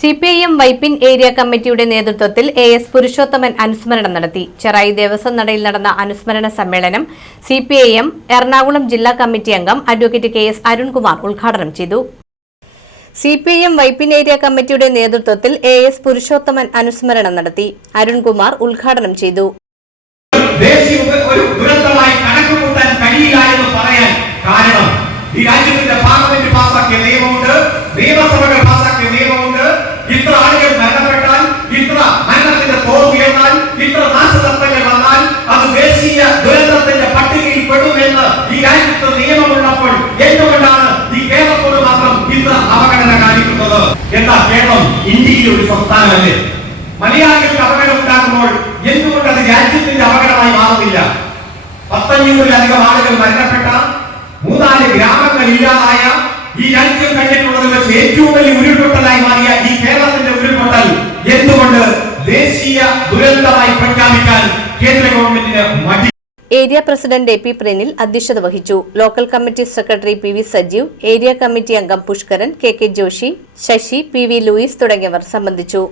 C P I M Vypin area കമ്മിറ്റിയുടെ നേതൃത്വത്തിൽ A S Purushothaman അനുസ്മരണം നടത്തി. ചെറായി ദേവസ്വം നടയിൽ നടന്ന അനുസ്മരണ സമ്മേളനം C P I M Ernakulam ജില്ലാ കമ്മിറ്റി അംഗം അഡ്വക്കേറ്റ് കെ എസ് അരുൺകുമാർ ഉദ്ഘാടനം ചെയ്തു. C P M Vypin area കമ്മിറ്റിയുടെ നേതൃത്വത്തിൽ എ എസ് പുരുഷോത്തമൻ അനുസ്മരണം നടത്തി. അരുൺകുമാർ ഉദ്ഘാടനം ചെയ്തു. കേരളം ഇന്ത്യയിലെ ഒരു സംസ്ഥാനമല്ലേ? മലയാളികൾക്ക് അപകടം ഉണ്ടാകുമ്പോൾ എന്തുകൊണ്ട് അത് രാജ്യത്തിന്റെ അപകടമായി മാറുന്നില്ല? പത്തഞ്ഞൂറിലധികം ആളുകൾ മരണപ്പെട്ട മൂന്നാൽ ഗ്രാമങ്ങൾ ഇല്ലാതായ ഈ രാജ്യം കണ്ടിട്ടുള്ളത് വെച്ച് ഏറ്റവും വലിയ ഉരുൾപൊട്ടലായി മാറിയ ഈ കേരളത്തിന്റെ ഉരുൾപൊട്ടൽ എന്തുകൊണ്ട് ദേശീയ ദുരന്തമായി പ്രഖ്യാപിക്കാൻ കേന്ദ്ര ഗവൺമെന്റിന് മടി area president A P Pranil അധ്യക്ഷത വഹിച്ചു. Local committee secretary P V Sajeev area committee അംഗം Pushkaran K K Joshy Sasi P V Louis തുടങ്ങിയവർ സംബന്ധിച്ചു.